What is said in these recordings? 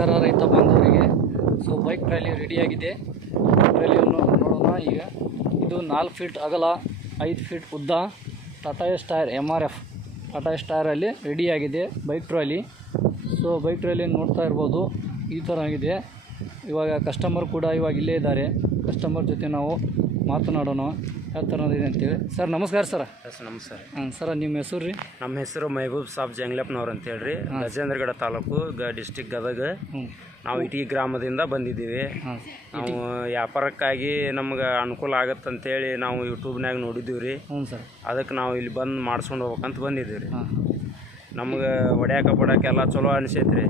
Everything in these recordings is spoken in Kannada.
ನಮಸ್ಕಾರ ರೈತ ಬಾಂಧವರಿಗೆ. ಸೊ ಬೈಕ್ ಟ್ರಾಲಿ ರೆಡಿಯಾಗಿದೆ. ಟ್ರಾಲಿಯನ್ನು ನೋಡೋಣ ಈಗ. ಇದು 4 ಫೀಟ್ ಅಗಲ, 5 ಫೀಟ್ ಉದ್ದ, Tata Ace tyre MRF Tata Ace ಟೈರಲ್ಲಿ ರೆಡಿಯಾಗಿದೆ bike trolley. So bike trolley ನೋಡ್ತಾ ಇರ್ಬೋದು, ಈ ಥರ ಆಗಿದೆ. ಇವಾಗ ಕಸ್ಟಮರ್ ಕೂಡ ಇವಾಗ ಇಲ್ಲೇ ಇದ್ದಾರೆ. ಕಸ್ಟಮರ್ ಜೊತೆ ನಾವು ಮಾತನಾಡೋಣ ಯಾವ ಥರ ಇದೆ ಅಂತೇಳಿ. ಸರ್ ನಮಸ್ಕಾರ ಸರ್. ನಮಸ್ಕಾರ. ಸರ್ ನಿಮ್ಮ ಹೆಸರು ರೀ? ನಮ್ಮ ಹೆಸರು ಮೆಹಬೂಬ್ ಸಾಬ್ ಜಂಗ್ಲಪ್ಪನವ್ರು ಅಂತ ಹೇಳ್ರಿ. ಗಜೇಂದ್ರಗಡ ತಾಲೂಕು ಡಿಸ್ಟಿಕ್ ಗದಗ. ನಾವು ಇಟಗಿ ಗ್ರಾಮದಿಂದ ಬಂದಿದ್ದೀವಿ. ನಾವು ವ್ಯಾಪಾರಕ್ಕಾಗಿ ನಮ್ಗೆ ಅನುಕೂಲ ಆಗತ್ತಂತೇಳಿ ನಾವು ಯೂಟ್ಯೂಬ್ನಾಗ ನೋಡಿದ್ದೀವಿ ರೀ. ಹ್ಞೂ ಸರ್. ಅದಕ್ಕೆ ನಾವು ಇಲ್ಲಿ ಬಂದು ಮಾಡ್ಸ್ಕೊಂಡು ಹೋಗ್ಬೇಕಂತ ಬಂದಿದ್ದೀವಿ ರೀ. ನಮ್ಗೆ ಹೊಡ್ಯಾಕ ಪಡ್ಯಾಕೆಲ್ಲ ಚಲೋ ಅನಿಸೈತೆ ರೀ.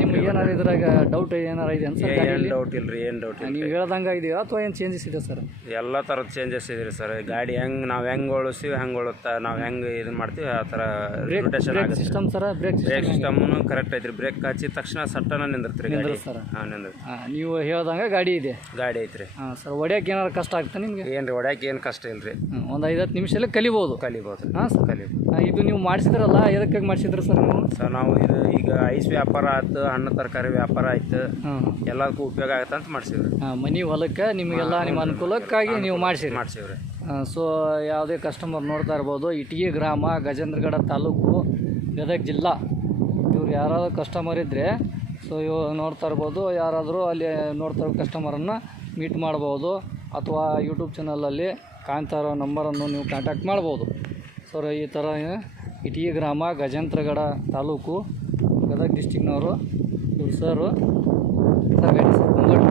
ನಿಮ್ಗೆ ಏನಾರು ಇದ್ರಾಗ ಡೌಟ್ ಏನಾರ ಇದೆ ಅಂತ? ಏನು ಡೌಟ್ ಇಲ್ಲ ರೀ, ಏನು ಡೌಟ್ ಇಲ್ಲ. ನೀವು ಹೇಳ್ದಂಗೆ ಇದೆಯಾ ಅಥವಾ ಏನು ಚೇಂಜಸ್ ಇದೆ ಸರ್? ಎಲ್ಲ ಥರದ ಚೇಂಜಸ್ ಇದೆ ರೀ ಸರ್. ಗಾಡಿ ಹೆಂಗೆ ನಾವು ಹೆಂಗೆ ಓಡಿಸ್ತೀವಿ ಹಂಗೆ ಓಡುತ್ತಾ, ನಾವು ಹೆಂಗೆ ಇದನ್ನು ಮಾಡ್ತೀವಿ ಆ ಥರ ರೊಟೇಷನ್ ಆಗುತ್ತೆ. ಸಿಸ್ಟಮ್ ಸರ್, ಬ್ರೇಕ್ ಸಿಸ್ಟಮ್ನು ಕರೆಕ್ಟ್ ಐತ್ರಿ. ಬ್ರೇಕ್ ಹಚ್ಚಿದ ತಕ್ಷಣ ಸಟ್ಟನ ನಿಂದಿರ್ತೀರಿ ಗಾಡಿ. ಹಾಂ, ನಿಂದಿರ್ತೀವಿ. ನೀವು ಹೇಳ್ದಂಗೆ ಗಾಡಿ ಇದೆ, ಗಾಡಿ ಐತ್ರಿ. ಹಾಂ ಸರ್. ಹೊಡ್ಯಕ್ಕೆ ಏನಾರು ಕಷ್ಟ ಆಗುತ್ತೆ ನಿಮಗೆ? ಏನು ರೀ, ಹೊಡ್ಯಾಕೆ ಏನು ಕಷ್ಟ ಇಲ್ಲ ರೀ. ಒಂದು 5-10 ನಿಮಿಷದಲ್ಲಿ ಕಲಿಬೋದು. ಹಾಂ ಸರ್, ಕಲಿಬೋದು. ಇದು ನೀವು ಮಾಡಿಸಿದ್ರಲ್ಲ, ಎದಕ್ಕಾಗಿ ಮಾಡಿಸಿದ್ರಿ ಸರ್ ನೀವು? ಸರ್ ನಾವು ಇದು ಈಗ ಐಸ್ ವ್ಯಾಪಾರ ಆಯ್ತು, ಹಣ್ಣು ತರಕಾರಿ ವ್ಯಾಪಾರ ಆಯ್ತು, ಎಲ್ಲದಕ್ಕೂ ಉಪಯೋಗ ಆಗುತ್ತೆ ಅಂತ ಮಾಡಿಸಿವ್ರಿ. ಮನೆ ಹೊಲಕ್ಕೆ ನಿಮಗೆಲ್ಲ ನಿಮ್ಮ ಅನುಕೂಲಕ್ಕಾಗಿ ನೀವು ಮಾಡಿಸಿವ್ರಿ. ಸೊ ಯಾವುದೇ ಕಸ್ಟಮರ್ ನೋಡ್ತಾ ಇರ್ಬೋದು, ಇಟಗಿ ಗ್ರಾಮ, ಗಜೇಂದ್ರಗಡ ತಾಲೂಕು, ಗದಗ ಜಿಲ್ಲಾ. ಇವ್ರು ಯಾರಾದರೂ ಕಸ್ಟಮರ್ ಇದ್ದರೆ ಸೊ ಇವು ನೋಡ್ತಾ ಇರ್ಬೋದು. ಯಾರಾದರೂ ಅಲ್ಲಿ ನೋಡ್ತಾ ಇರೋ ಕಸ್ಟಮರನ್ನು ಮೀಟ್ ಮಾಡ್ಬೋದು, ಅಥವಾ ಯೂಟ್ಯೂಬ್ ಚಾನಲಲ್ಲಿ ಕಾಣ್ತಾ ಇರೋ ನಂಬರನ್ನು ನೀವು ಕಾಂಟ್ಯಾಕ್ಟ್ ಮಾಡ್ಬೋದು. ಸರ್ ಈ ಥರ ಇಟಗಿ ಗ್ರಾಮ, ಗಜೇಂದ್ರಗಡ ತಾಲೂಕು, ಗದಗ ಡಿಸ್ಟಿಕ್ನವರು ಇವ್ರು ಸರ್. ಗಾಡಿ ಸರ್ ಮುಂಗಟ್ಟು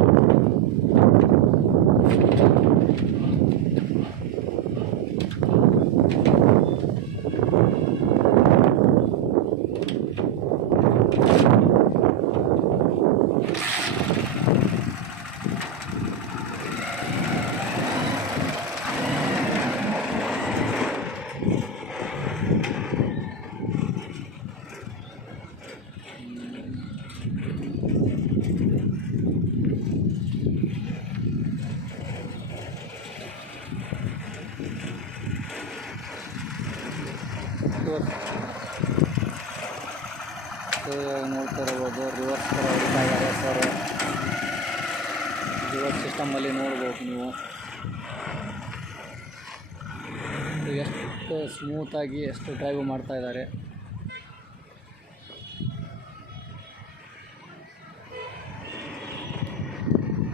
ನೋಡ್ತಾ ಇರ್ಬೋದು. ರಿವರ್ಸ್ ಥರ ಹೊಡಿತಾ ಇದ್ದಾರೆ ಸರ್. ರಿವರ್ಸ್ ಸಿಸ್ಟಮಲ್ಲಿ ನೋಡ್ಬೋದು ನೀವು. ಎಷ್ಟು ಸ್ಮೂತಾಗಿ ಎಷ್ಟು ಡ್ರೈವ್ ಮಾಡ್ತಾ ಇದ್ದಾರೆ.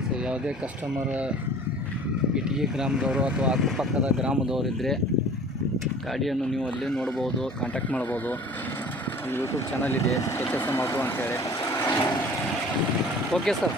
ಸೊ ಯಾವುದೇ ಕಸ್ಟಮರ್ ಇಟಗಿ ಗ್ರಾಮದವರು ಅಥವಾ ಅಕ್ಕಪಕ್ಕದ ಗ್ರಾಮದವರು ಇದ್ದರೆ ಗಾಡಿಯನ್ನು ನೀವು ಅಲ್ಲಿ ನೋಡ್ಬೋದು, ಕಾಂಟ್ಯಾಕ್ಟ್ ಮಾಡ್ಬೋದು. ನಮ್ಮ ಯೂಟ್ಯೂಬ್ ಚಾನಲ್ ಇದೆ HSM ಆಟೋ ಅಂತೇಳಿ. Okay sir.